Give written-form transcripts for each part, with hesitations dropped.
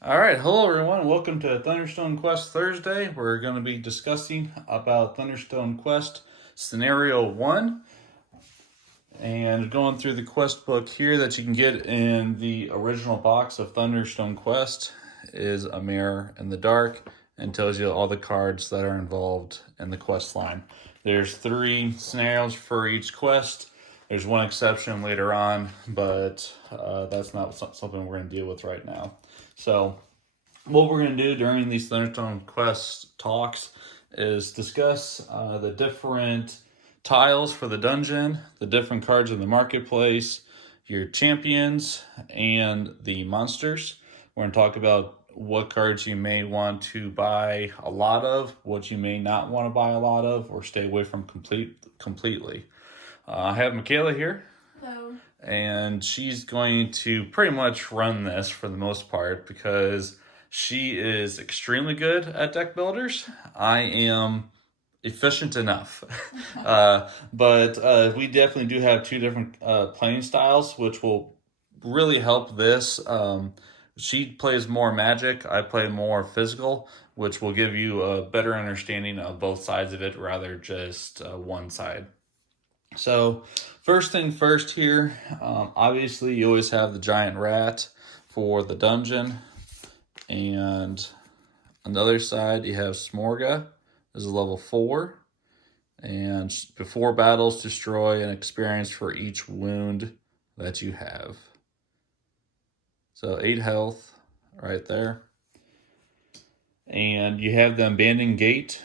All right, hello everyone. Welcome to Thunderstone Quest Thursday. We're going to be discussing about Thunderstone Quest Scenario 1 and going through the quest book here that you can get in the original box of Thunderstone Quest is a mirror in the dark and tells you all the cards that are involved in the quest line. There's 3 scenarios for each quest. There's one exception later on, but that's not something we're going to deal with right now. So what we're going to do during these Thunderstone Quest talks is discuss the different tiles for the dungeon, the different cards in the marketplace, your champions, and the monsters. We're going to talk about what cards you may want to buy a lot of, what you may not want to buy a lot of, or stay away from completely. I have Michaela here. Hello. And she's going to pretty much run this for the most part because she is extremely good at deck builders. I am efficient enough. but we definitely do have 2 different playing styles, which will really help this. She plays more magic, I play more physical, which will give you a better understanding of both sides of it rather just one side. So, first thing first here, obviously you always have the giant rat for the dungeon. And on the other side, you have Smorga, this is a level 4. And before battles, destroy an experience for each wound that you have. So 8 health right there. And you have the abandoned gate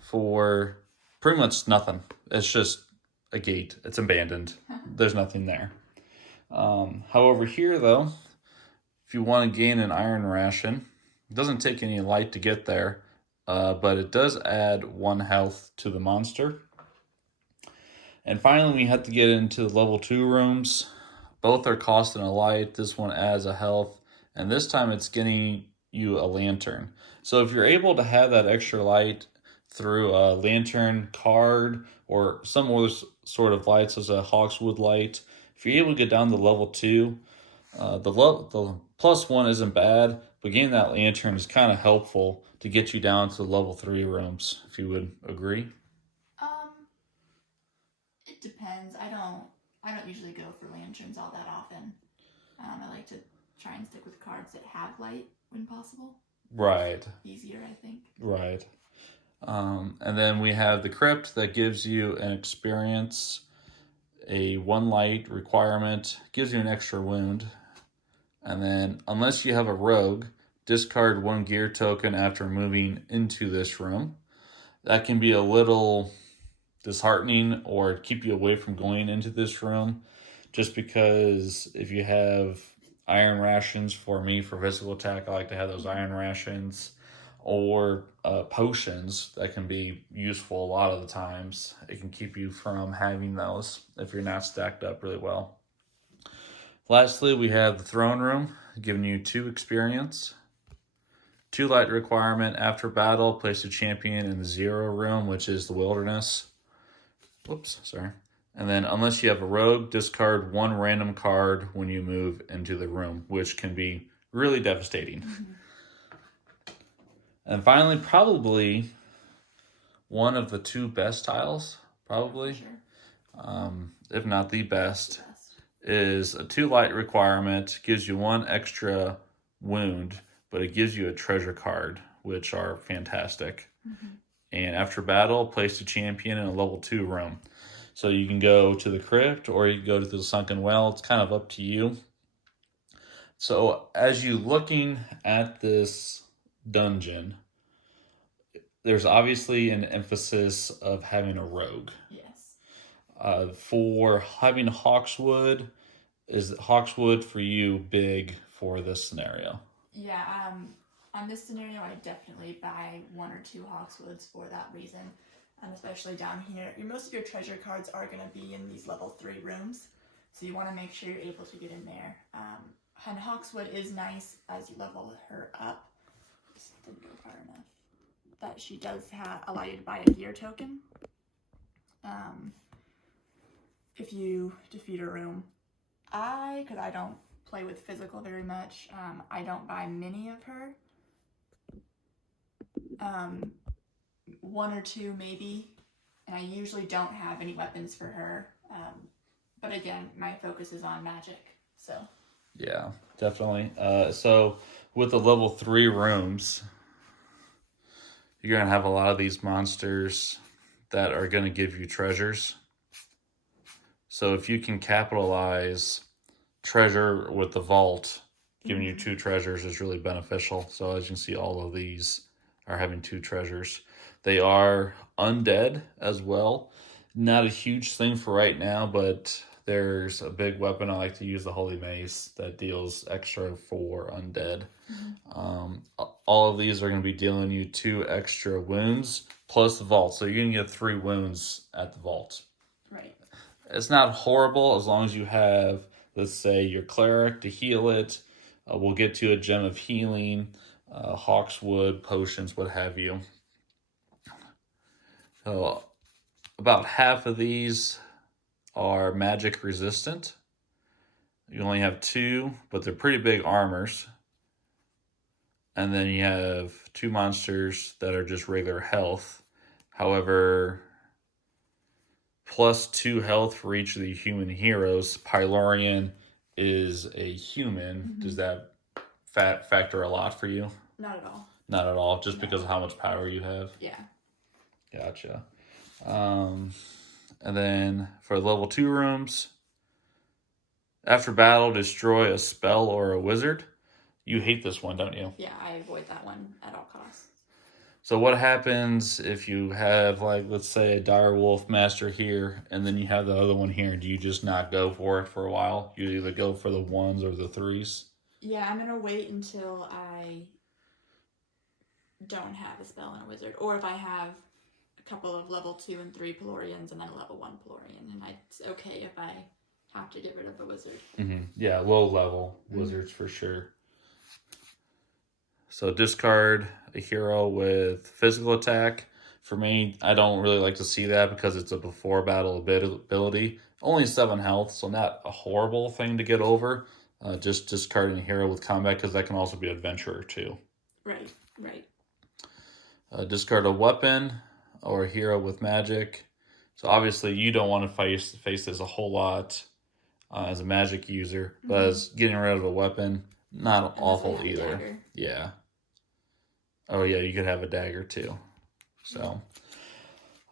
for pretty much nothing. It's just a gate. It's abandoned. There's nothing there. However, here though, if you want to gain an iron ration, it doesn't take any light to get there, but it does add 1 health to the monster. And finally, we have to get into the level 2 rooms. Both are costing a light. This one adds a health, and this time it's getting you a lantern. So if you're able to have that extra light through a lantern card or some other sort of lights as a Hawkswood light, if you're able to get down to level 2, the +1 isn't bad, but getting that lantern is kind of helpful to get you down to the level 3 rooms, if you would agree. Um, it depends. I don't usually go for lanterns all that often. I like to try and stick with cards that have light when possible. Right, Easier, I think. right. And then we have the crypt that gives you an experience, a 1 light requirement, gives you an extra wound. And then, unless you have a rogue, discard 1 gear token after moving into this room. That can be a little disheartening or keep you away from going into this room, just because if you have iron rations, for me, for physical attack, I like to have those iron rations, or potions that can be useful a lot of the times. It can keep you from having those if you're not stacked up really well. Lastly, we have the throne room, giving you 2 experience. 2 light requirement. After battle, place a champion in the 0 room, which is the wilderness. Whoops, sorry. And then, unless you have a rogue, discard 1 random card when you move into the room, which can be really devastating. And finally, probably one of the 2 best tiles, probably, Sure. if not the best, Best. is a 2 light requirement, gives you 1 extra wound, but it gives you a treasure card, which are fantastic. And after battle, place a champion in a level 2 room. So you can go to the crypt or you can go to the sunken well. It's kind of up to you. So as you looking at this dungeon, there's obviously an emphasis of having a rogue. Yes. For having Hawkswood, is Hawkswood for you big for this scenario? Yeah, on this scenario, I definitely buy 1 or 2 Hawkswoods for that reason. And especially down here, most of your treasure cards are going to be in these level 3 rooms. So you want to make sure you're able to get in there. And Hawkswood is nice as you level her up. Just didn't go far enough. That she does allow you to buy a gear token. If you defeat a room. Because I don't play with physical very much. I don't buy many of her. One or two maybe, and I usually don't have any weapons for her. But again, my focus is on magic, so. Yeah, definitely. So with the level 3 rooms, you're going to have a lot of these monsters that are going to give you treasures. So if you can capitalize treasure with the vault, giving you 2 treasures is really beneficial. So as you can see, all of these are having 2 treasures. They are undead as well. Not a huge thing for right now, but there's a big weapon I like to use, the Holy Mace, that deals extra for undead. All of these are going to be dealing you 2 extra wounds plus the vault. So you're going to get 3 wounds at the vault. Right. It's not horrible as long as you have, let's say, your cleric to heal it. We'll get to a gem of healing, hawkswood, potions, what have you. So about half of these are magic resistant. You only have 2, but they're pretty big armors. And then you have 2 monsters that are just regular health. However, plus 2 health for each of the human heroes. Pylorian is a human. Does that factor a lot for you? Not at all. Not at all, just because of how much power you have? Yeah. Gotcha. And then for level 2 rooms, after battle, destroy a spell or a wizard. You hate this one, don't you? Yeah, I avoid that one at all costs. So what happens if you have, like, let's say a direwolf master here, and then you have the other one here? Do you just not go for it for a while? You either go for the 1s or the 3s? Yeah, I'm going to wait until I don't have a spell and a wizard. Or if I have a couple of level 2 and 3 Pelorians and then a level 1 Pelorian. And it's okay if I have to get rid of a wizard. Yeah, low level wizards for sure. So discard a hero with physical attack. For me, I don't really like to see that because it's a before battle ability. Only 7 health, so not a horrible thing to get over. Just discarding a hero with combat, because that can also be adventurer too. Right. Discard a weapon or a hero with magic. So obviously you don't want to face this a whole lot as a magic user, but as getting rid of a weapon, not awful either. Yeah. Oh yeah, you could have a dagger too. So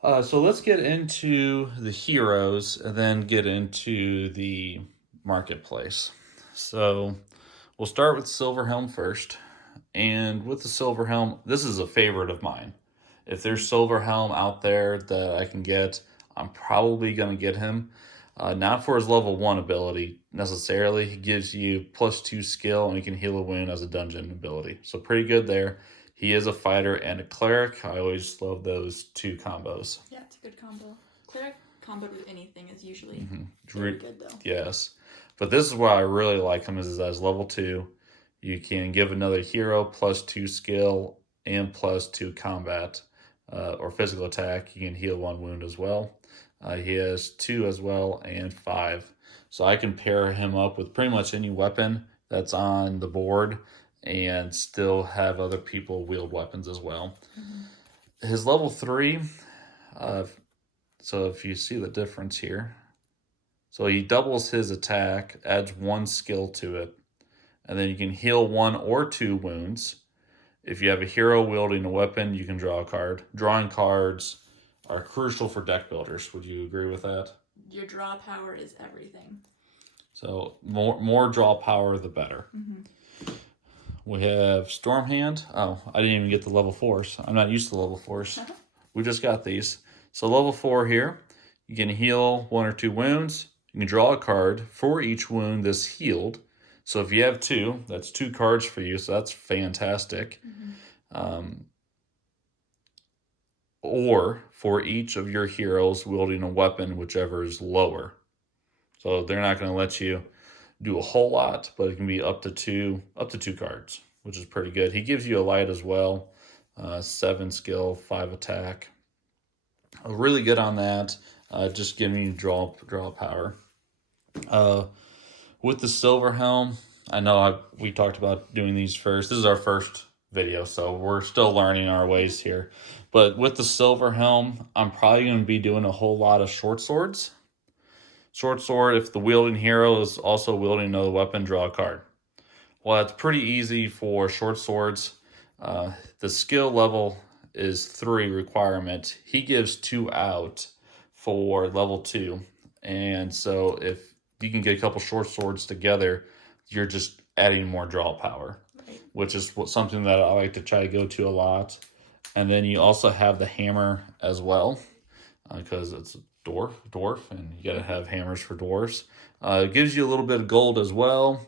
let's get into the heroes and then get into the marketplace. So we'll start with Silverhelm first. And with the Silverhelm, this is a favorite of mine. If there's Silverhelm out there that I can get, I'm probably going to get him. Not for his level 1 ability necessarily. He gives you plus 2 skill and you can heal a wound as a dungeon ability. So pretty good there. He is a fighter and a cleric. I always love those 2 combos. Yeah, it's a good combo. Cleric comboed with anything is usually very good though. Yes. But this is why I really like him is as level 2. You can give another hero plus 2 skill and plus 2 combat or physical attack. You can heal 1 wound as well. He has 2 as well and 5. So I can pair him up with pretty much any weapon that's on the board and still have other people wield weapons as well. His level 3, so if you see the difference here, so he doubles his attack, adds 1 skill to it, and then you can heal 1 or 2 wounds. If you have a hero wielding a weapon, you can draw a card. Drawing cards are crucial for deck builders. Would you agree with that? Your draw power is everything. So more draw power, the better. We have Stormhand. Oh, I didn't even get the level 4s. I'm not used to level 4s. We just got these. So level 4 here, you can heal 1 or 2 wounds. You can draw a card for each wound that's healed. So if you have 2, that's 2 cards for you. So that's fantastic. Or for each of your heroes wielding a weapon, whichever is lower. So they're not going to let you do a whole lot, but it can be up to two cards, which is pretty good. He gives you a light as well, 7 skill, 5 attack. Really good on that. Just giving you draw power. With the Silverhelm, I know we talked about doing these first. This is our first video, so we're still learning our ways here. But with the silver helm, I'm probably going to be doing a whole lot of short swords. Short sword, if the wielding hero is also wielding another weapon, draw a card. Well, that's pretty easy for short swords. The skill level is 3 requirement. He gives 2 out for level 2. And so if you can get a couple short swords together, you're just adding more draw power, which is something that I like to try to go to a lot. And then you also have the hammer as well, because it's a dwarf, and you got to have hammers for dwarves. It gives you a little bit of gold as well.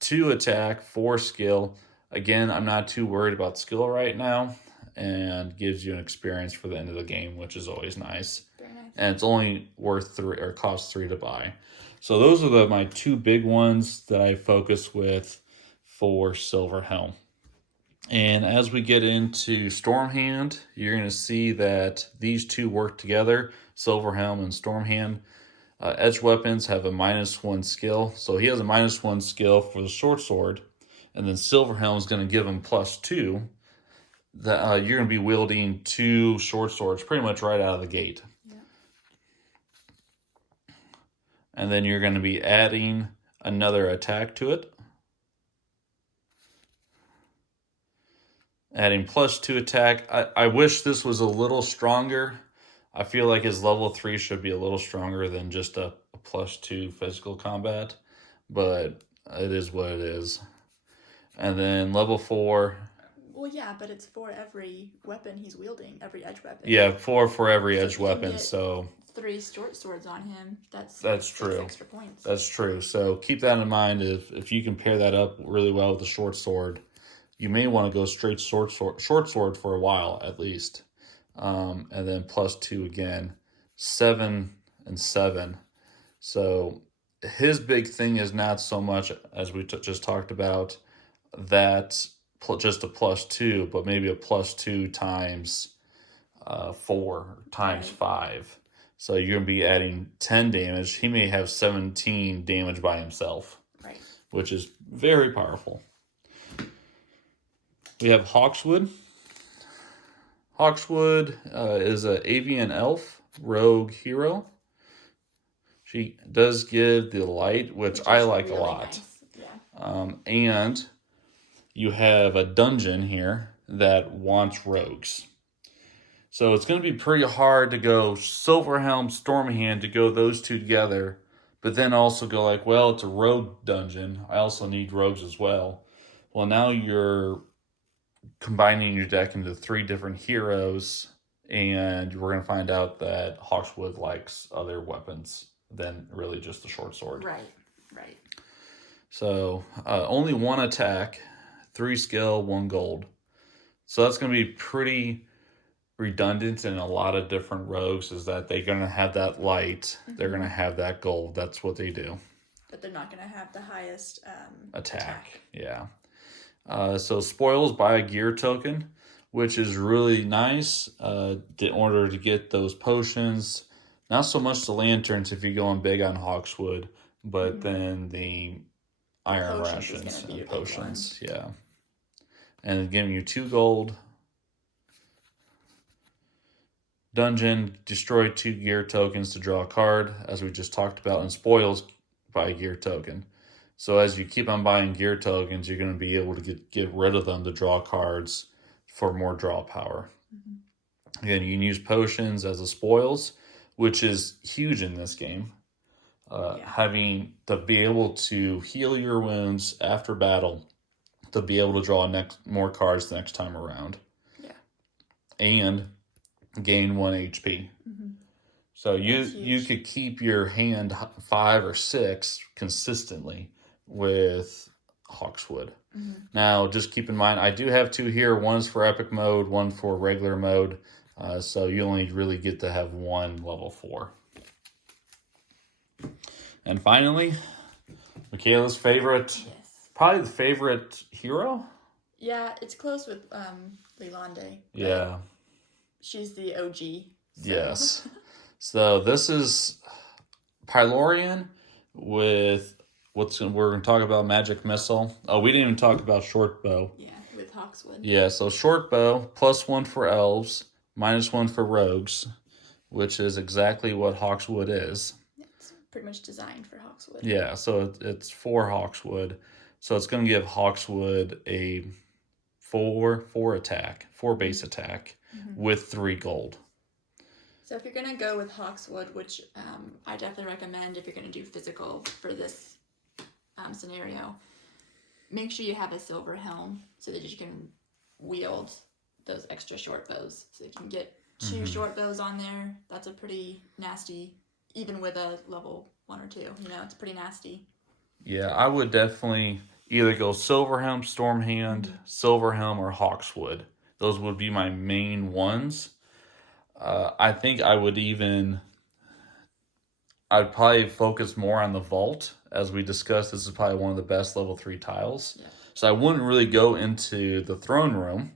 2 attack, 4 skill. Again, I'm not too worried about skill right now, and gives you an experience for the end of the game, which is always nice. Very nice. And it's only worth 3 or costs 3 to buy. So those are my 2 big ones that I focus with for Silver Helm. And as we get into Stormhand, you're going to see that these 2 work together, Silver Helm and Stormhand. Edge weapons have a -1 skill, so he has a -1 skill for the short sword, and then Silver Helm is going to give him +2. That you're going to be wielding 2 short swords pretty much right out of the gate. Yeah. And then you're going to be adding another attack to it. Adding +2 attack. I wish this was a little stronger. I feel like his level 3 should be a little stronger than just a +2 physical combat. But it is what it is. And then level 4. Well, yeah, but it's for every weapon he's wielding, every edge weapon. Yeah, 4 for every So edge if you weapon. get So 3 short swords on him. That's true. Extra points. That's true. So keep that in mind. If you can pair that up really well with the short sword, you may want to go straight short sword for a while at least. And then +2 again, 7 and 7. So his big thing is not so much, as we just talked about, that just a +2, but maybe a +2 times 4 times 5. So you're going to be adding 10 damage. He may have 17 damage by himself, right, which is very powerful. We have Hawkswood. Hawkswood is an avian elf rogue hero. She does give the light, which I like really a lot. Nice. Yeah. And you have a dungeon here that wants rogues. So it's going to be pretty hard to go Silverhelm, Stormhand, to go those 2 together, but then also go like, well, it's a rogue dungeon. I also need rogues as well. Well, now you're combining your deck into 3 different heroes, and we're going to find out that Hawkswood likes other weapons than really just the short sword. Right. So only 1 attack, 3 skill, 1 gold. So that's going to be pretty redundant in a lot of different rogues, is that they're going to have that light, they're going to have that gold. That's what they do. But they're not going to have the highest attack. Yeah. So spoils buy a gear token, which is really nice in order to get those potions. Not so much the lanterns if you're going big on Hawkswood, but then the iron rations and potions. Yeah. And giving you 2 gold. Dungeon, destroy 2 gear tokens to draw a card, as we just talked about, and spoils buy a gear token. So as you keep on buying gear tokens, you're going to be able to get rid of them to draw cards for more draw power. Again, you can use potions as the spoils, which is huge in this game. Having to be able to heal your wounds after battle, to be able to draw more cards the next time around. Yeah. And gain 1 HP. So you could keep your hand 5 or 6 consistently with Hawkswood. Now, just keep in mind, I do have 2 here. One's for epic mode, one for regular mode. So you only really get to have 1 level 4. And finally, Michaela's favorite, probably the favorite hero? Yeah, it's close with Lilande. Yeah. She's the OG. So. Yes. So this is Pylorian with we're going to talk about magic missile. Oh, we didn't even talk about short bow. Yeah, with Hawkswood. Yeah, so short bow, +1 for elves, -1 for rogues, which is exactly what Hawkswood is. It's pretty much designed for Hawkswood. Yeah, so it's for Hawkswood. So it's going to give Hawkswood a 4 attack, 4 base attack with 3 gold. So if you're going to go with Hawkswood, which I definitely recommend if you're going to do physical for this scenario, make sure you have a silver helm so that you can wield those extra short bows. So you can get 2 short bows on there. That's a pretty nasty, even with a level 1 or 2. You know, it's pretty nasty. Yeah, I would definitely either go Silverhelm, Stormhand, Silverhelm, or Hawkswood. Those would be my main ones. I think I'd probably focus more on the vault. As we discussed, this is probably one of the best level 3 tiles. Yeah. So I wouldn't really go into the throne room,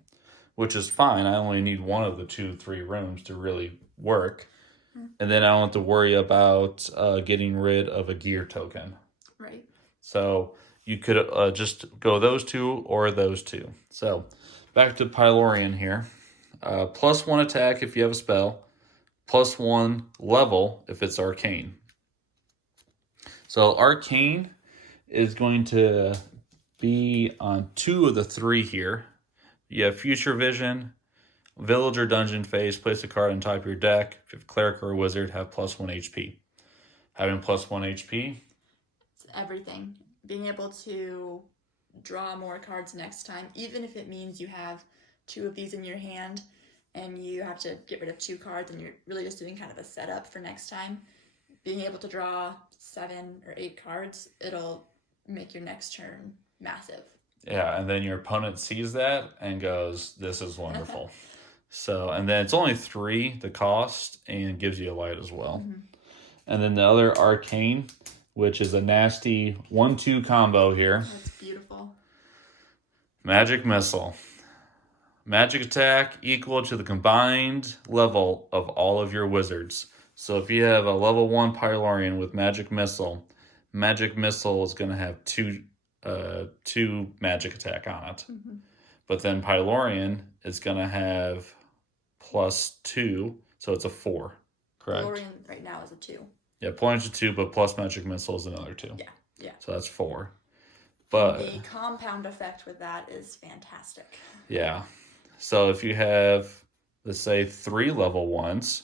which is fine. I only need one of the 2-3 rooms to really work. And then I don't have to worry about getting rid of a gear token. Right. So you could just go those 2 or those 2. So back to Pylorian here. +1 attack if you have a spell. +1 level if it's arcane. So arcane is going to be on 2 of the 3 here. You have Future Vision, Village or Dungeon Phase, place a card on top of your deck. If you have Cleric or Wizard, have +1 HP. Having +1 HP. It's everything. Being able to draw more cards next time, even if it means you have 2 of these in your hand and you have to get rid of 2 cards and you're really just doing kind of a setup for next time. Being able to draw 7 or 8 cards, it'll make your next turn massive. Yeah, and then your opponent sees that and goes, this is wonderful. So, and then it's only 3 the cost and gives you a light as well. And then the other arcane, which is a nasty 1-2 combo here. That's beautiful. Magic Missile. Magic attack equal to the combined level of all of your wizards. So if you have a level 1 Pylorian with Magic Missile is going to have 2 magic attack on it. But then Pylorian is going to have +2, so it's a 4, correct? Pylorian right now is a 2. Yeah, Pylorian's a 2, but plus Magic Missile is another 2. Yeah. So that's 4. But the compound effect with that is fantastic. Yeah. So if you have, let's say, 3 level 1s,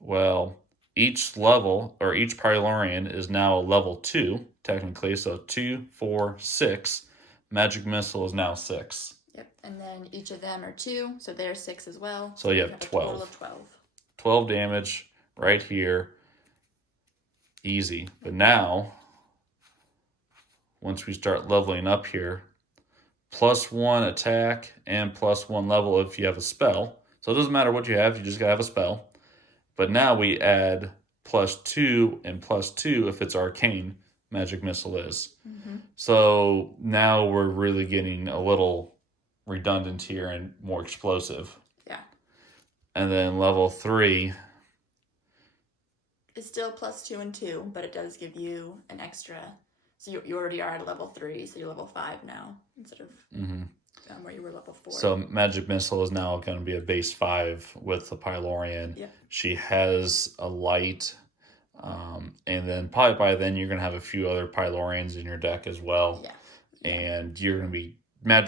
well, each level, or each Pylorian is now a level 2, technically. So 2, 4, 6. Magic Missile is now 6. Yep, and then each of them are 2, so they're 6 as well. So you have 12. A total of 12. 12 damage right here. Easy. But now, once we start leveling up here, +1 attack and +1 level if you have a spell. So it doesn't matter what you have, you just gotta have a spell. But now we add +2 and +2 if it's arcane, Magic Missile is. So now we're really getting a little redundant here and more explosive. Yeah. And then level 3. It's still +2 and 2, but it does give you an extra. So you already are at level 3, so you're level 5 now instead of where you were level 4. So Magic Missile is now going to be a base 5 with the Pylorian. Yeah. She has a light, and then probably by then you're going to have a few other Pylorians in your deck as well. Yeah. And you're going to be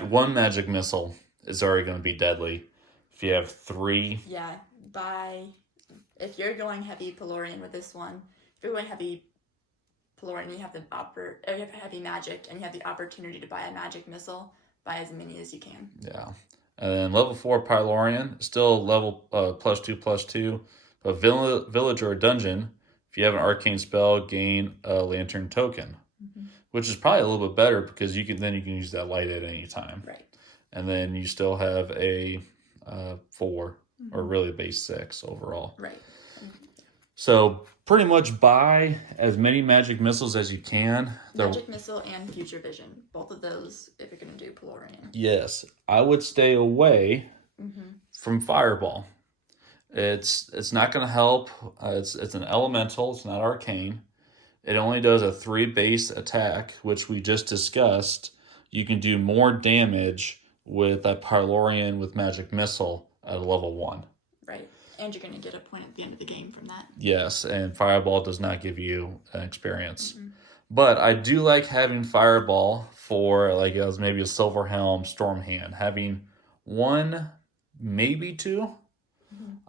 one Magic Missile is already going to be deadly. If you have 3, yeah. If you're going heavy Pylorian with this one, if you're going heavy Pylorian, you have heavy magic, and you have the opportunity to buy a Magic Missile. Buy as many as you can. Yeah. And then level 4 Pylorian, still level +2/+2. But village or dungeon, if you have an arcane spell, gain a lantern token, which is probably a little bit better because you can use that light at any time. Right. And then you still have a 4 or really a base 6 overall. Right. So pretty much buy as many Magic Missiles as you can. Magic Missile and Future Vision. Both of those if you're going to do Pylorian. Yes. I would stay away from Fireball. It's not going to help. It's an elemental. It's not arcane. It only does a 3 base attack, which we just discussed. You can do more damage with a Pylorian with Magic Missile at a level 1. Right. And you're going to get a point at the end of the game from that. Yes, and Fireball does not give you an experience. Mm-hmm. But I do like having Fireball for like as maybe a Silver Helm Storm Hand. Having 1, maybe 2.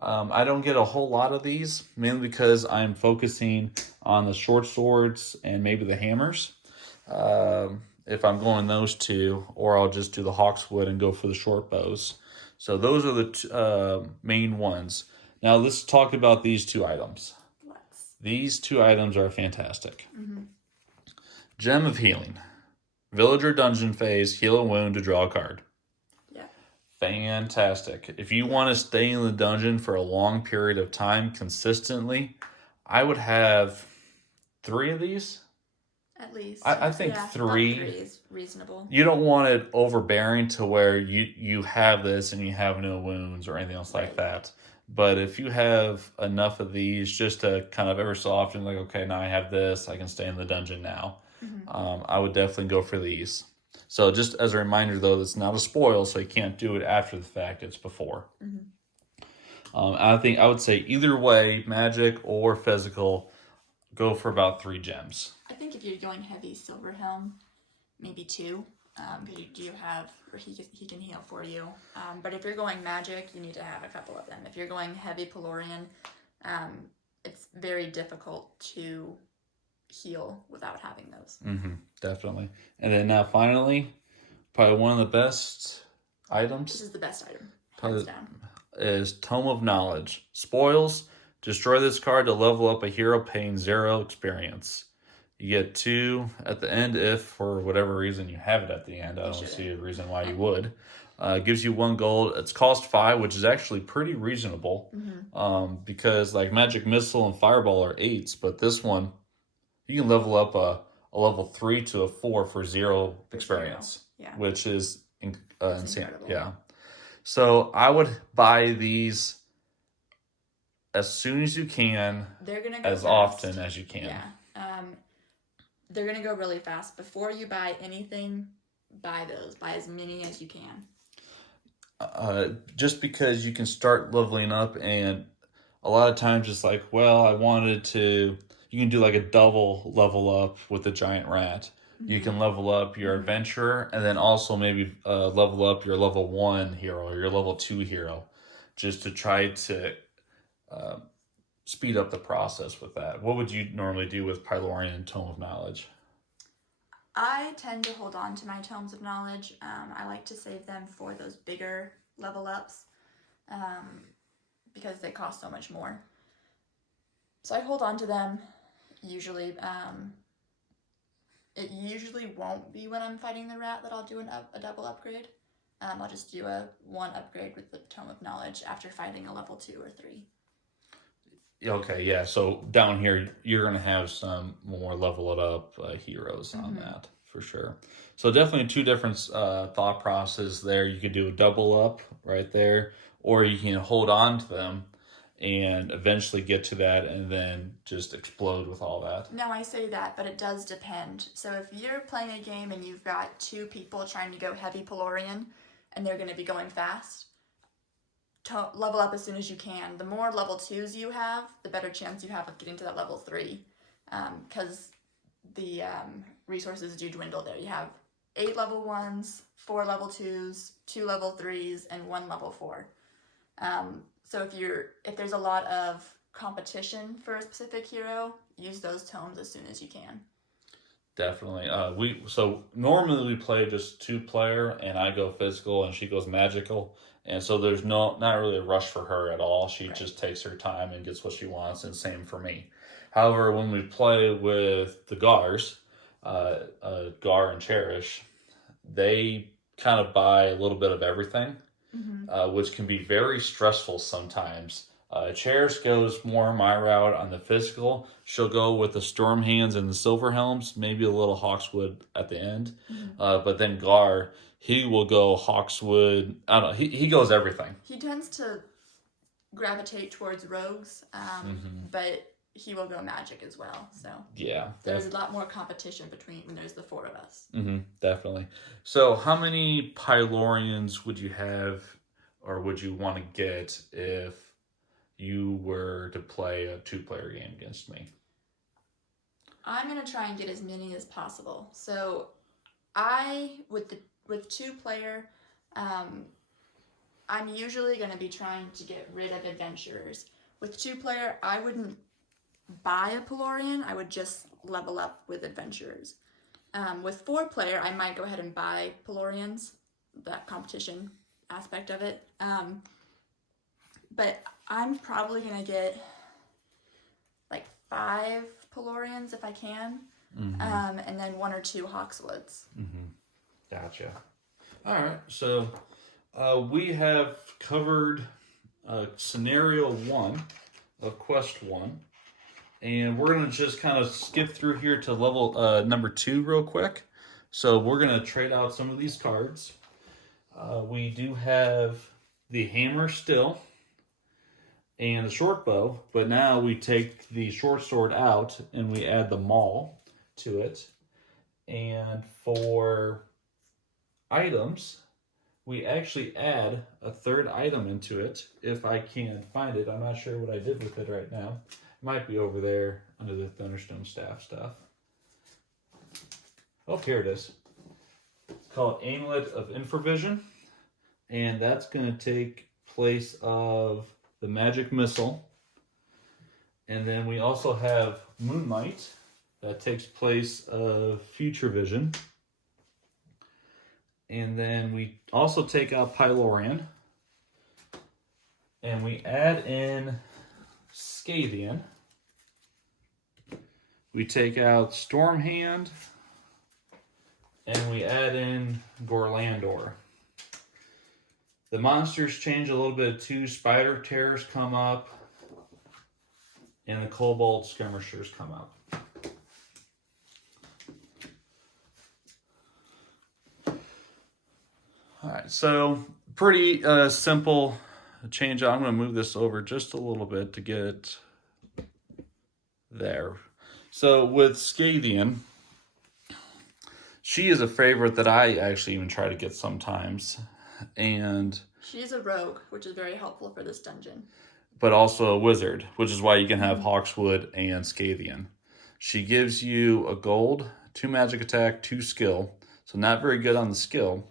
I don't get a whole lot of these, mainly because I'm focusing on the short swords and maybe the hammers. If I'm going those 2, or I'll just do the Hawkswood and go for the short bows. So those are the main ones. Now let's talk about these 2 items. These 2 items are fantastic. Gem of Healing. Villager Dungeon Phase, heal a wound to draw a card. Yeah. Fantastic. If you want to stay in the dungeon for a long period of time consistently, I would have 3 of these. At least. I think 3. 3 is reasonable. You don't want it overbearing to where you have this and you have no wounds or anything else like that. But if you have enough of these just to kind of every so often, like, okay, now I have this, I can stay in the dungeon now. I would definitely go for these. So just as a reminder, though, it's not a spoil, so you can't do it after the fact. It's before. I would say either way, magic or physical, go for about 3 gems. I think if you're going heavy Silver Helm, maybe 2, because you do have, or he can heal for you. But if you're going magic, you need to have a couple of them. If you're going heavy Pelorian, it's very difficult to heal without having those. Definitely. And then now finally, probably one of the best items. This is the best item, hands down. Is Tome of Knowledge. Spoils. Destroy this card to level up a hero paying 0 experience. You get 2 at the end if, for whatever reason, you have it at the end. I don't see a reason why you would. Gives you 1 gold. It's cost 5, which is actually pretty reasonable. Because like Magic Missile and Fireball are 8s, but this one, you can level up a level 3 to a 4 for 0 experience. Yeah. Which is insane. Incredible. Yeah. So I would buy these as soon as you can, they're gonna go as fast. Often as you can. Yeah. They're gonna go really fast. Before you buy anything, buy those. Buy as many as you can. Just because you can start leveling up, and a lot of times it's like, well, you can do like a double level up with the giant rat. You can level up your adventurer, and then also maybe level up your level 1 hero or your level 2 hero, just to try to speed up the process with that. What would you normally do with Pylorian and Tome of Knowledge? I tend to hold on to my Tomes of Knowledge. I like to save them for those bigger level ups because they cost so much more. So I hold on to them usually. It usually won't be when I'm fighting the rat that I'll do a double upgrade. I'll just do a 1 upgrade with the Tome of Knowledge after fighting a level 2 or 3. Okay, yeah. So down here, you're going to have some more level it up heroes on that for sure. So definitely 2 different thought processes there. You could do a double up right there, or you can hold on to them and eventually get to that and then just explode with all that. No, I say that, but it does depend. So if you're playing a game and you've got 2 people trying to go heavy Pelorian and they're going to be going fast, level up as soon as you can. The more level 2s you have, the better chance you have of getting to that level 3. Because the resources do dwindle there. You have 8 level 1s, 4 level 2s, 2 level 3s, and 1 level 4. So if there's a lot of competition for a specific hero, use those tomes as soon as you can. Definitely. So normally we play just 2-player, and I go physical and she goes magical. And so there's not really a rush for her at all. She just takes her time and gets what she wants, and same for me. However, when we play with the Gars, Gar and Cherish, they kind of buy a little bit of everything, which can be very stressful sometimes. Cherish goes more my route on the physical. She'll go with the Storm Hands and the Silver Helms, maybe a little Hawkswood at the end. But then Gar, he will go Hawkswood. I don't know. He goes everything. He tends to gravitate towards rogues, but he will go magic as well. So Yeah, there's a lot more competition between when there's the 4 of us. definitely. So how many Pylorians would you have, or would you want to get if you were to play a 2-player game against me? I'm gonna try and get as many as possible. So with 2-player, I'm usually gonna be trying to get rid of adventurers. With 2-player, I wouldn't buy a Pelorian. I would just level up with adventurers. With 4-player, I might go ahead and buy Pelorians, that competition aspect of it. But I'm probably gonna get like 5 Pelorians if I can, and then 1 or 2 Hawkswoods. Gotcha. All right, so we have covered scenario 1 of quest 1, and we're gonna just kind of skip through here to level number 2 real quick. So we're gonna trade out some of these cards. We do have the hammer still and the short bow, but now we take the short sword out and we add the maul to it. And for items, we actually add a 3rd item into it if I can find it. I'm not sure what I did with it right now. It might be over there under the Thunderstone staff stuff. Oh, here it is. It's called Amulet of Infravision, and that's going to take place of the magic missile. And then we also have Moonlight that takes place of future vision. And then we also take out Pylorian, and we add in Scythian. We take out Stormhand, and we add in Gorlandor. The monsters change a little bit too. Spider Terrors come up, and the Cobalt Skirmishers come up. All right, so pretty simple change. I'm going to move this over just a little bit to get it there. So with Scythian, she is a favorite that I actually even try to get sometimes. And she's a rogue, which is very helpful for this dungeon. But also a wizard, which is why you can have Hawkswood and Scythian. She gives you a gold, 2 magic attack, 2 skill. So not very good on the skill.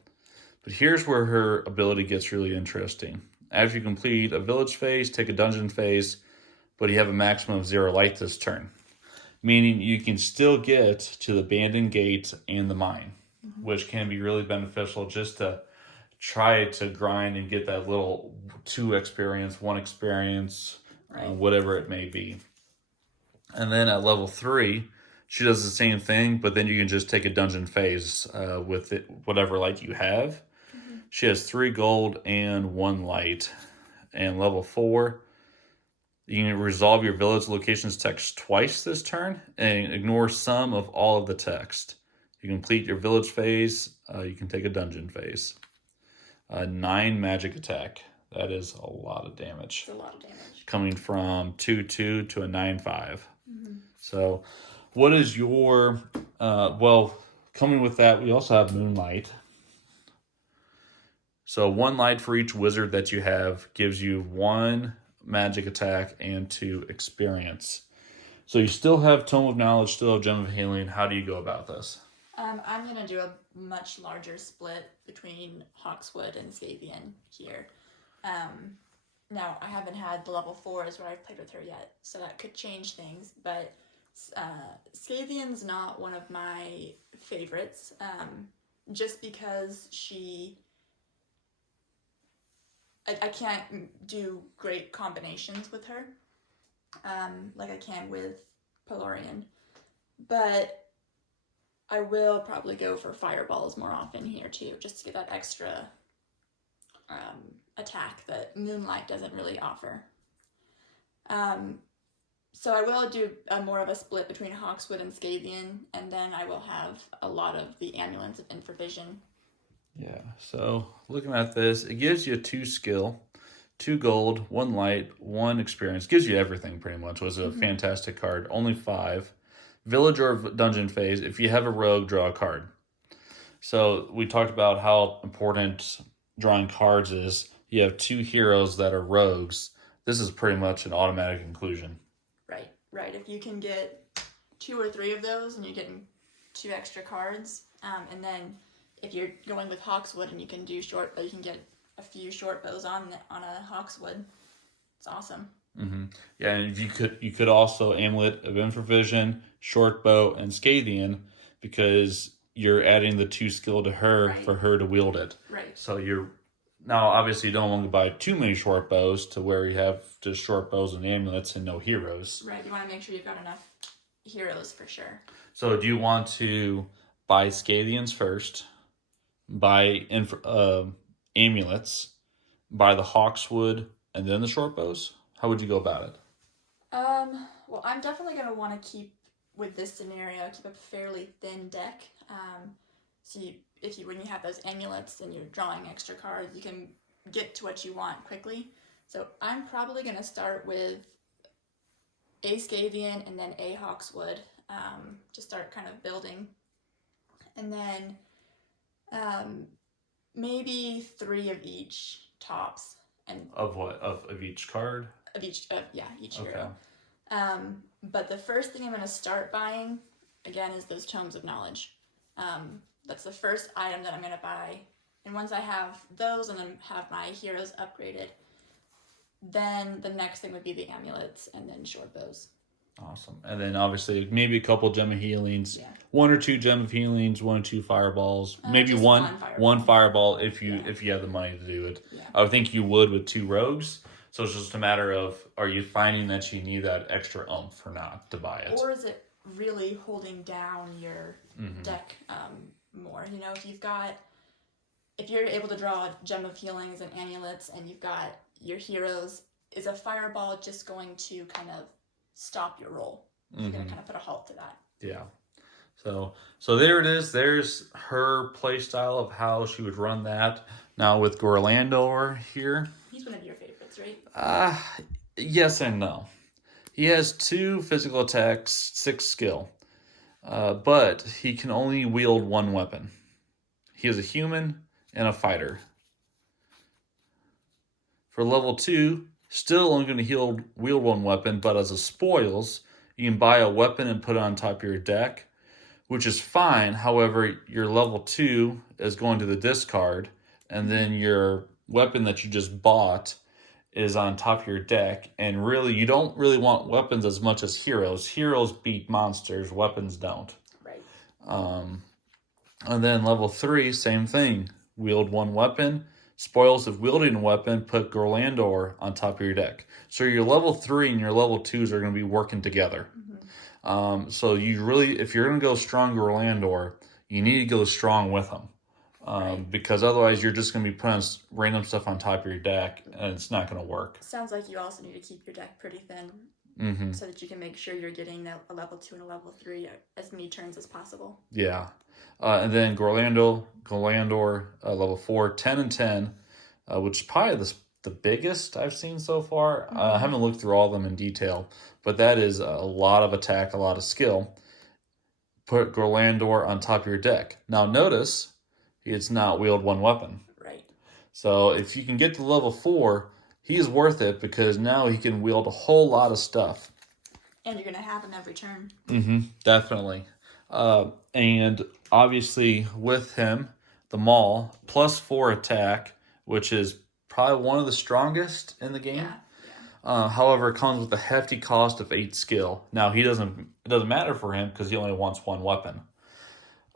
But here's where her ability gets really interesting. After you complete a village phase, take a dungeon phase, but you have a maximum of 0 light this turn. Meaning you can still get to the abandoned gate and the mine, which can be really beneficial just to try to grind and get that little 2 experience, 1 experience, right. Whatever it may be. And then at level 3, she does the same thing, but then you can just take a dungeon phase with it, whatever light you have. She has 3 gold and 1 light. And level 4, you can resolve your village locations text twice this turn and ignore some of all of the text. You complete your village phase, you can take a dungeon phase. 9 magic attack. That is a lot of damage. It's a lot of damage. Coming from 2/2 to a 9/5. So what is your, coming with that, we also have Moonlight. So 1 light for each wizard that you have gives you 1 magic attack and 2 experience. So you still have Tome of Knowledge, still have Gem of Healing. How do you go about this? I'm going to do a much larger split between Hawkswood and Scythian here. Now, I haven't had the level 4s where I've played with her yet, so that could change things, but Scythian's not one of my favorites, just because I can't do great combinations with her, like I can with Pelorian, but I will probably go for fireballs more often here too, just to get that extra attack that Moonlight doesn't really offer. So I will do more of a split between Hawkswood and Scythian, and then I will have a lot of the Amulets of Infravision. Yeah, so looking at this, it gives you a 2 skill, 2 gold, 1 light, 1 experience. Gives you everything pretty much. Was a fantastic card. Only 5. Village or dungeon phase. If you have a rogue, draw a card. So we talked about how important drawing cards is. You have 2 heroes that are rogues. This is pretty much an automatic inclusion. Right, right. If you can get 2 or 3 of those, and you're getting 2 extra cards, and then if you're going with Hawkswood and you can do short bow, you can get a few short bows on a Hawkswood. It's awesome. Mm-hmm. Yeah, and you could also Amulet of Infravision, Short Bow, and Scythian, because you're adding the 2 skill to her for her to wield it. Right. So you're now obviously you don't want to buy too many short bows to where you have just short bows and amulets and no heroes. Right. You want to make sure you've got enough heroes for sure. So do you want to buy Scythians first, buy amulets, buy the Hawkswood, and then the short bows? How would you go about it? Well, I'm definitely going to want to keep, with this scenario, keep a fairly thin deck. So when you have those amulets and you're drawing extra cards, you can get to what you want quickly. So I'm probably going to start with a Scythian and then a Hawkswood to start kind of building. And then maybe 3 of each tops. And Of what? Of each card? Of each hero. But the first thing I'm going to start buying, again, is those Tomes of Knowledge. That's the first item that I'm going to buy. And once I have those and then have my heroes upgraded, then the next thing would be the amulets and then short bows. Awesome. And then obviously maybe a couple gem of healings, 1 or 2 gem of healings, 1 or 2 fireballs, maybe one fireball if you have the money to do it. Yeah. I would think you would with 2 rogues. So it's just a matter of, are you finding that you need that extra oomph or not to buy it? Or is it really holding down your deck more? You know, if you're able to draw a gem of healings and amulets and you've got your heroes, is a fireball just going to kind of stop your roll? You're going to kind of put a halt to that. Yeah. So there it is. There's her play style of how she would run that. Now with Gorlandor here. He's one of your favorites, right? Yes and no. He has 2 physical attacks, 6 skill. But he can only wield 1 weapon. He is a human and a fighter. For level 2, still only going to wield 1 weapon, but as a spoils, you can buy a weapon and put it on top of your deck, which is fine. However, your level 2 is going to the discard, and then your weapon that you just bought is on top of your deck. And really, you don't really want weapons as much as heroes. Heroes beat monsters, weapons don't. Right. And then level 3, same thing. Wield 1 weapon. Spoils of wielding a weapon, put Gorlandor on top of your deck. So your level 3 and your level 2s are going to be working together. So you really, if you're going to go strong Gorlandor, you need to go strong with him. Because otherwise you're just going to be putting random stuff on top of your deck, and it's not going to work. Sounds like you also need to keep your deck pretty thin so that you can make sure you're getting a level 2 and a level 3 as many turns as possible. Yeah. And then Gorlandor, level 4, 10 and 10, which is probably the biggest I've seen so far. I haven't looked through all of them in detail, but that is a lot of attack, a lot of skill. Put Gorlandor on top of your deck. Now notice, it's not wield 1 weapon. Right. So if you can get to level 4, he's worth it because now he can wield a whole lot of stuff. And you're going to have him every turn. Definitely. And obviously with him, the Maul, plus 4 attack, which is probably one of the strongest in the game. Yeah. However, it comes with a hefty cost of 8 skill. Now, it doesn't matter for him because he only wants 1 weapon.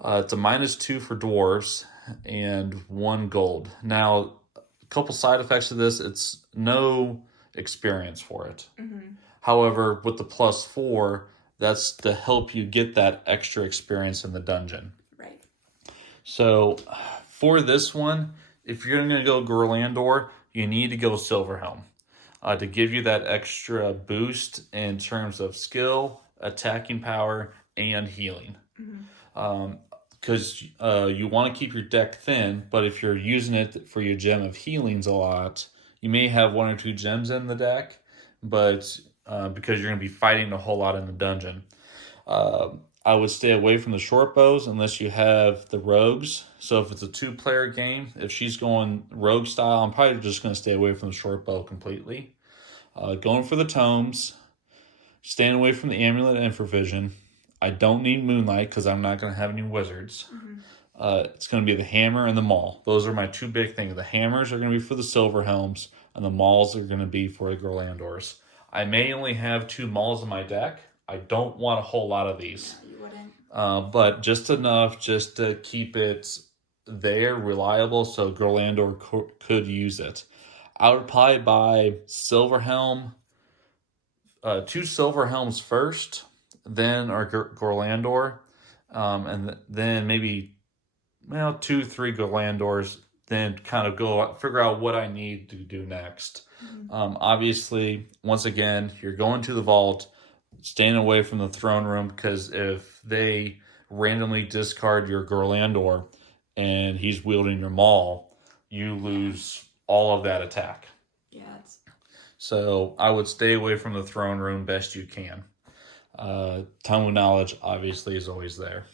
It's a -2 for dwarves and 1 gold. Now, a couple side effects of this, it's no experience for it. However, with the plus 4, that's to help you get that extra experience in the dungeon. Right. So, for this one, if you're going to go Gorlandor, you need to go Silverhelm to give you that extra boost in terms of skill, attacking power, and healing. Because you want to keep your deck thin, but if you're using it for your gem of healings a lot, You may have 1 or 2 gems in the deck, but because you're going to be fighting a whole lot in the dungeon. I would stay away from the short bows unless you have the rogues. So if it's a 2-player game, if she's going rogue style, I'm probably just going to stay away from the short bow completely. Going for the tomes, staying away from the amulet and infravision. I don't need moonlight because I'm not going to have any wizards. It's going to be the hammer and the maul. Those are my 2 big things. The hammers are going to be for the silver helms, and the mauls are going to be for the Gorlandors. I may only have 2 mauls in my deck. I don't want a whole lot of these. No, you wouldn't. But just enough just to keep it there, reliable, so Gorlandor could use it. I would probably buy Silver Helm, 2 Silver Helms first, then our Gorlandor, and then maybe 2, 3 Gorlandors, then kind of go figure out what I need to do next. Obviously, once again, you're going to the vault, staying away from the throne room, because if they randomly discard your Gorlandor and he's wielding your maul, you lose all of that attack. Yeah, So I would stay away from the throne room best you can. Tongue of Knowledge obviously is always there.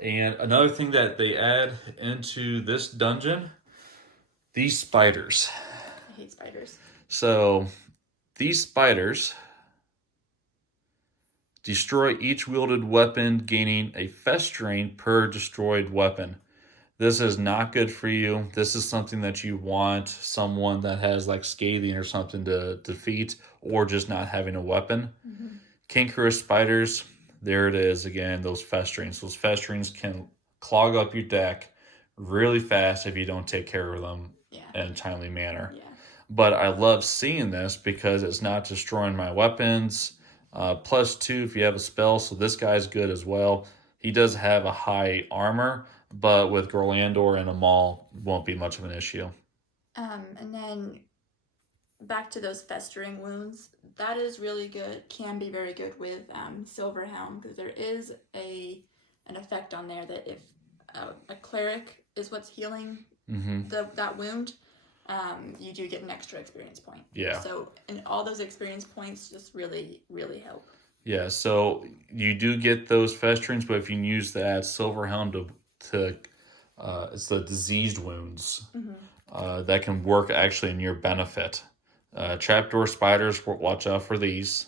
And another thing that they add into this dungeon, these spiders. I hate spiders. So these spiders destroy each wielded weapon, gaining a festering per destroyed weapon. This is not good for you. This is something that you want someone that has like scathing or something to defeat, or just not having a weapon. Cankerous spiders, there it is again, those festerings. Those festerings can clog up your deck really fast if you don't take care of them in a timely manner. But I love seeing this because it's not destroying my weapons. +2 if you have a spell, so this guy's good as well. He does have a high armor, but with Gorlandor and a maul, won't be much of an issue. And then back to those festering wounds, that is really good, can be very good with Silver Helm, because there is an effect on there that if a cleric is what's healing that wound, you do get an extra experience point. Yeah. So, and all those experience points just really, really help. Yeah, so you do get those festerings, but if you use that Silver Helm to it's the diseased wounds, that can work actually in your benefit. Trapdoor spiders, watch out for these.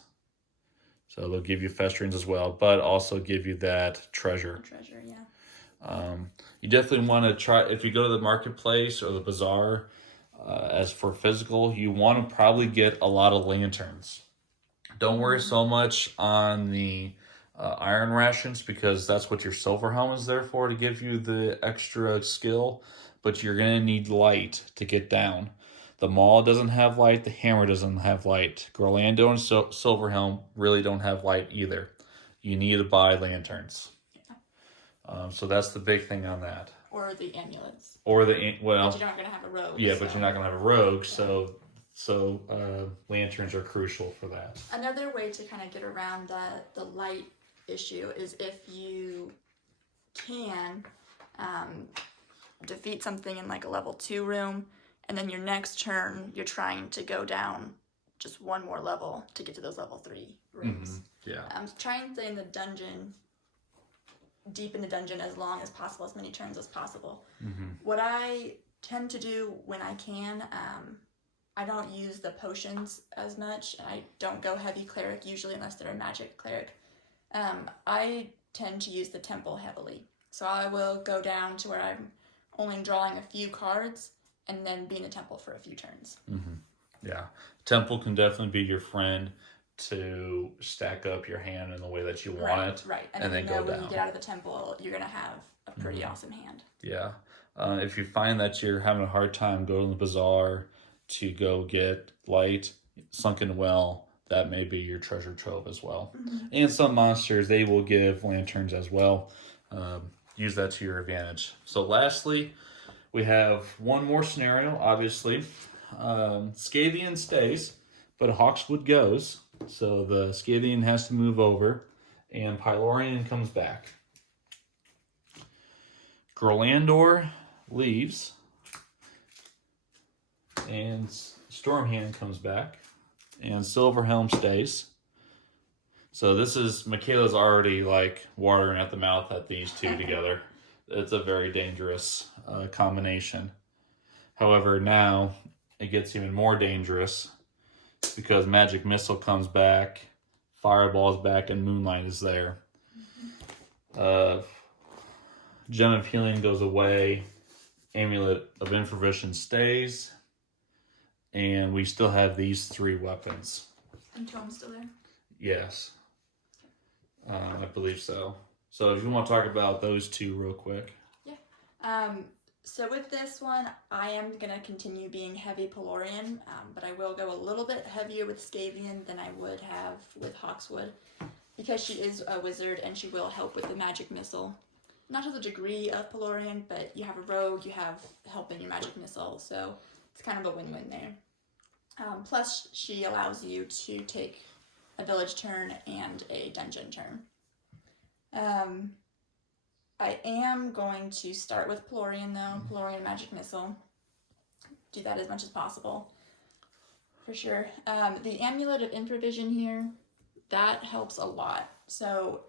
So they'll give you festerings as well, but also give you that treasure. Treasure, yeah. You definitely want to try, if you go to the marketplace or the bazaar, as for physical, you want to probably get a lot of lanterns. Don't worry so much on the iron rations, because that's what your Silver Helm is there for, to give you the extra skill, but you're going to need light to get down. The maul doesn't have light, the hammer doesn't have light. Gorlando and Silver Helm really don't have light either. You need to buy lanterns. Yeah. So that's the big thing on that. Or the amulets. Or but you're not going to have a rogue. Yeah, so. But you're not going to have a rogue, so lanterns are crucial for that. Another way to kind of get around the light issue is if you can defeat something in like a level 2 room, and then your next turn you're trying to go down just one more level to get to those level 3 rooms. Yeah. Try and stay in the dungeon, deep in the dungeon, as long as possible, as many turns as possible. What I tend to do when I can, I don't use the potions as much. I don't go heavy cleric usually unless they're a magic cleric. I tend to use the temple heavily. So I will go down to where I'm only drawing a few cards and then be in the temple for a few turns. Yeah. Temple can definitely be your friend to stack up your hand in the way that you want it. Right. And then go down. When you get out of the temple, you're going to have a pretty awesome hand. Yeah. If you find that you're having a hard time going to the bazaar to go get light, sunken well, that may be your treasure trove as well. And some monsters, they will give lanterns as well. Use that to your advantage. So lastly, we have one more scenario, obviously. Scythian stays, but Hawkswood goes. So the Scythian has to move over, and Pylorian comes back. Gorlandor leaves, And Stormhand comes back. And Silverhelm stays. So this is, Michaela's already like watering at the mouth at these two together. It's a very dangerous combination. However, now it gets even more dangerous because Magic Missile comes back, Fireball's back, and Moonlight is there. Gem of Healing goes away, Amulet of Infravision stays, and we still have these 3 weapons. And Tome's still there? Yes. I believe so. So if you want to talk about those 2 real quick. Yeah. So with this one, I am going to continue being heavy Pelorian, but I will go a little bit heavier with Scavian than I would have with Hawkswood, because she is a wizard and she will help with the Magic Missile. Not to the degree of Pelorian, but you have a rogue, you have help in your Magic Missile, so it's kind of a win-win there. Plus, she allows you to take a village turn and a dungeon turn. I am going to start with Pelorian though, Pelorian Magic Missile. Do that as much as possible, for sure. The Amulet of Infravision here, that helps a lot. So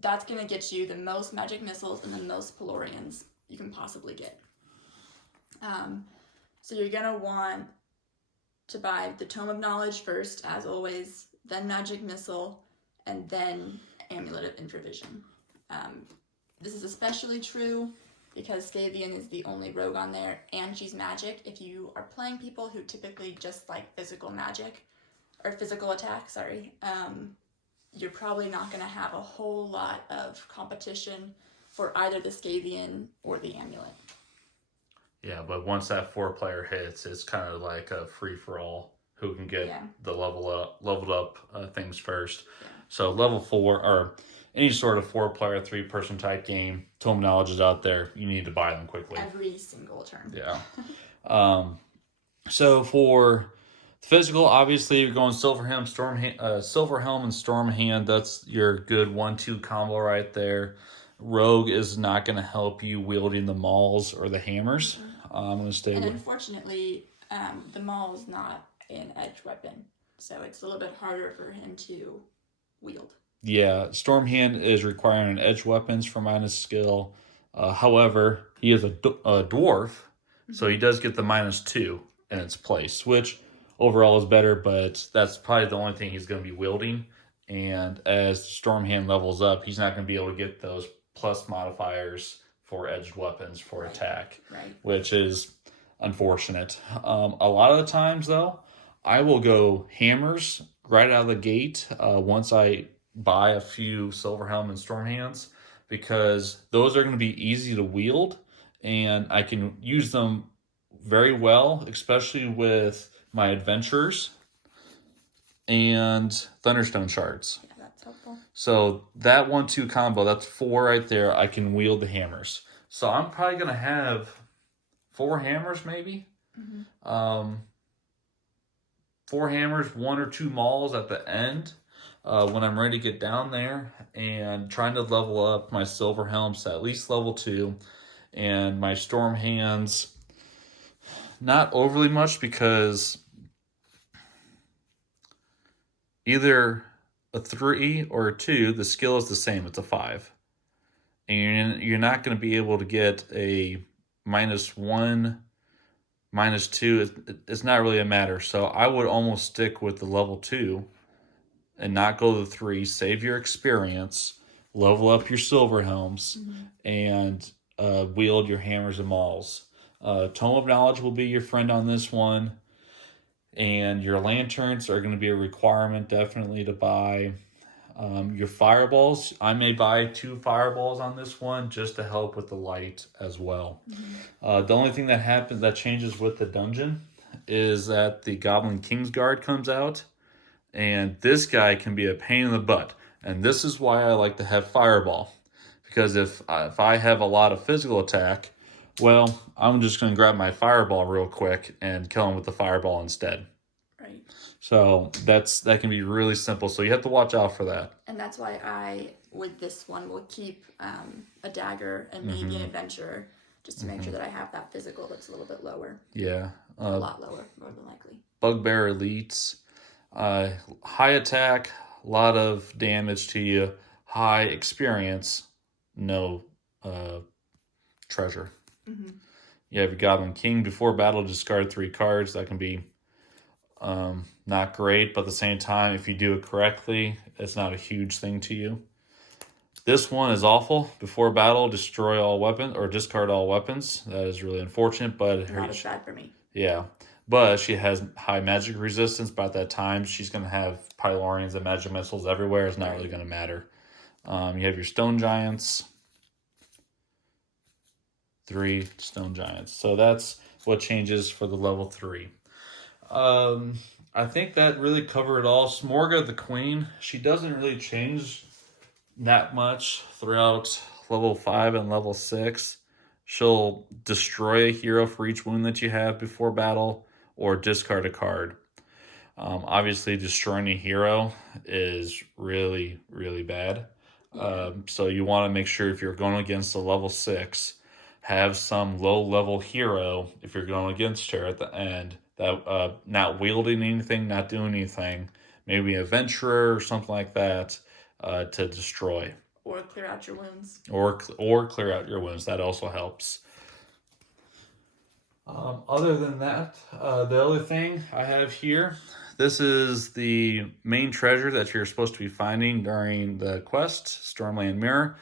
that's going to get you the most Magic Missiles and the most Pelorians you can possibly get. So you're going to want to buy the Tome of Knowledge first, as always, then Magic Missile, and then Amulet of Infravision. This is especially true because Scavian is the only rogue on there, and she's magic. If you are playing people who typically just like physical magic, or physical attack, sorry, you're probably not going to have a whole lot of competition for either the Scavian or the Amulet. Yeah, but once that 4-player hits, it's kind of like a free-for-all. Who can get the leveled up things first. So level 4, or any sort of 4-player, 3-person type game, Tome Knowledge is out there. You need to buy them quickly. Every single turn. Yeah. So for physical, obviously you're going Silverhelm and Stormhand. That's your good 1-2 combo right there. Rogue is not going to help you wielding the mauls or the hammers. I'm going to stay with. Unfortunately, the maul is not an edge weapon, so it's a little bit harder for him to wield. Yeah, Stormhand is requiring an edge weapons for minus skill. However, he is a dwarf, so he does get the -2 in its place, which overall is better, but that's probably the only thing he's going to be wielding. And as Stormhand levels up, he's not going to be able to get those plus modifiers for edged weapons for attack, which is unfortunate. A lot of the times, though, I will go hammers right out of the gate once I buy a few Silverhelm and Stormhands, because those are going to be easy to wield and I can use them very well, especially with my adventurers and Thunderstone shards. Yeah, that's helpful. So that 1-2 combo, that's 4 right there. I can wield the hammers. So I'm probably going to have 4 hammers maybe. 4 hammers, 1 or 2 mauls at the end when I'm ready to get down there, and trying to level up my Silverhelms to at least level 2, and my Stormhands not overly much, because either a 3 or a 2, the skill is the same. It's a 5. And you're not going to be able to get a -1, -2. It's not really a matter. So I would almost stick with the level 2 and not go to the 3. Save your experience. Level up your Silverhelms. And wield your hammers and mauls. Tome of Knowledge will be your friend on this one. And your lanterns are going to be a requirement definitely to buy. Your fireballs, I may buy 2 fireballs on this one just to help with the light as well. The only thing that changes with the dungeon is that the Goblin Kingsguard comes out, and this guy can be a pain in the butt. And this is why I like to have fireball, because if I have a lot of physical attack, well, I'm just going to grab my fireball real quick and kill him with the fireball instead. Right. So that can be really simple. So you have to watch out for that. And that's why I, with this one, will keep a dagger and maybe an adventurer, just to make sure that I have that physical that's a little bit lower. Yeah. A lot lower, more than likely. Bugbear elites. High attack, a lot of damage to you. High experience, no treasure. Mm-hmm. You have your Goblin King. Before battle, discard 3 cards. That can be not great, but at the same time, if you do it correctly, it's not a huge thing to you. This one is awful. Before battle, destroy all weapons or discard all weapons. That is really unfortunate, but Not as bad for me. yeah. But she has high magic resistance. By that time, she's going to have Pylorians and magic missiles everywhere. It's not really going to matter. You have your Stone Giants. 3 Stone Giants. So that's what changes for the level 3. I think that really covered it all. Smorga, the Queen, she doesn't really change that much throughout level 5 and level 6. She'll destroy a hero for each wound that you have before battle or discard a card. Obviously, destroying a hero is really, really bad. So you want to make sure if you're going against a level 6, have some low-level hero, if you're going against her at the end, that not wielding anything, not doing anything, maybe a Venturer or something like that, to destroy. Or clear out your wounds. Or clear out your wounds. That also helps. Other than that, the other thing I have here, this is the main treasure that you're supposed to be finding during the quest, Stormland Mirror.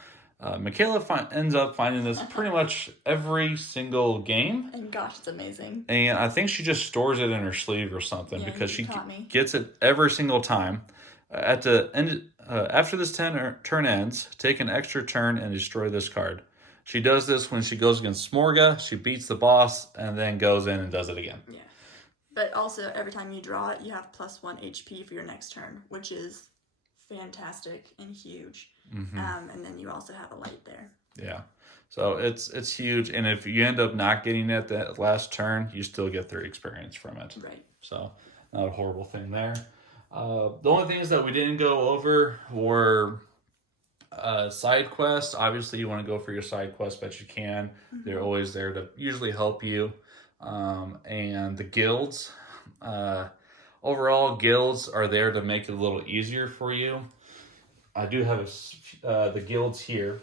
Michaela ends up finding this pretty much every single game. And gosh, it's amazing. And I think she just stores it in her sleeve or something because she me. gets it every single time. At the end, after this turn ends, take an extra turn and destroy this card. She does this when she goes against Smorga. She beats the boss and then goes in and does it again. Yeah. But also, every time you draw it, you have +1 HP for your next turn, which is fantastic and huge. Mm-hmm. And then you also have a light there. Yeah. So it's huge. And if you end up not getting it that last turn, you still get 3 experience from it. Right. So not a horrible thing there. The only things that we didn't go over were side quests. Obviously, you want to go for your side quests, but you can. Mm-hmm. They're always there to usually help you. And the guilds. Overall, guilds are there to make it a little easier for you. I do have the guilds here.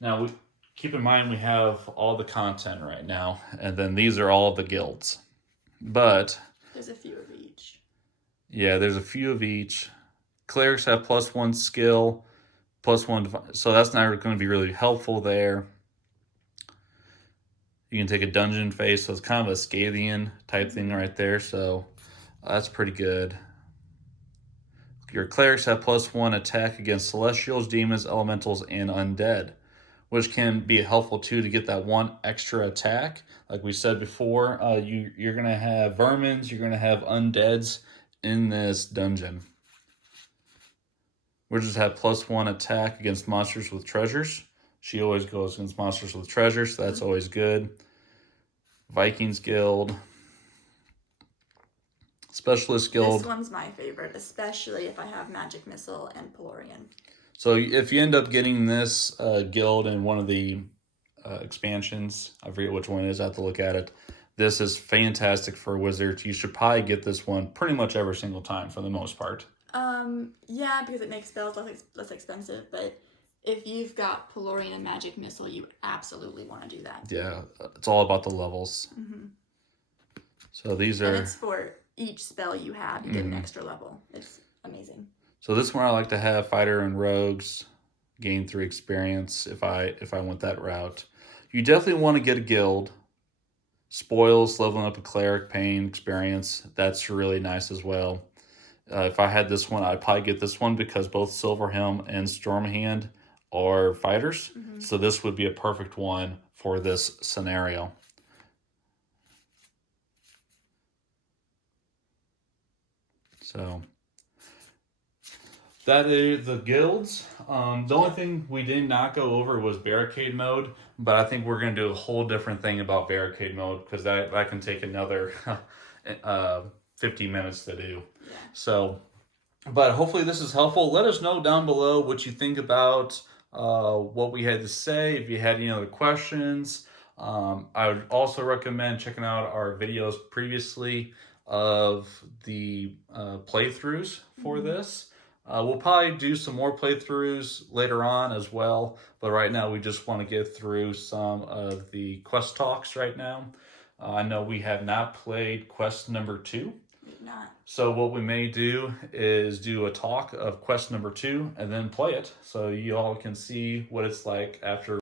Now, keep in mind we have all the content right now, and then these are all the guilds. But there's a few of each. Yeah, there's a few of each. Clerics have +1 skill, +1, so that's not going to be really helpful there. You can take a dungeon face, so it's kind of a Scythian type thing right there, so that's pretty good. Your clerics have +1 attack against celestials, demons, elementals, and undead, which can be helpful too to get that 1 extra attack. Like we said before, you're going to have vermins, you're going to have undeads in this dungeon. Wizards have +1 attack against monsters with treasures. She always goes against monsters with treasures, so that's always good. Vikings Guild. Specialist Guild. This one's my favorite, especially if I have Magic Missile and Pelorian. So if you end up getting this guild in one of the expansions, I forget which one it is, I have to look at it. This is fantastic for wizards. You should probably get this one pretty much every single time for the most part. Yeah, because it makes spells less expensive, but if you've got Pelorian and Magic Missile, you absolutely want to do that. Yeah, it's all about the levels. Mm-hmm. So these are... And it's for each spell you have, you get an extra level. It's amazing. So this one I like to have fighter and rogues, gain 3 experience if I went that route. You definitely want to get a guild. Spoils, leveling up a cleric, pain, experience. That's really nice as well. If I had this one, I'd probably get this one because both Silverhelm and Stormhand are fighters. Mm-hmm. So this would be a perfect one for this scenario. So that is the guilds. The only thing we did not go over was barricade mode, but I think we're going to do a whole different thing about barricade mode because that can take another 50 minutes to do. Yeah. So, but hopefully this is helpful. Let us know down below what you think about what we had to say. If you had any other questions, I would also recommend checking out our videos previously of the playthroughs for this. We'll probably do some more playthroughs later on as well, but right now we just want to get through some of the quest talks right now. I know we have not played quest number 2. We've not. So what we may do is do a talk of quest number 2 and then play it so you all can see what it's like after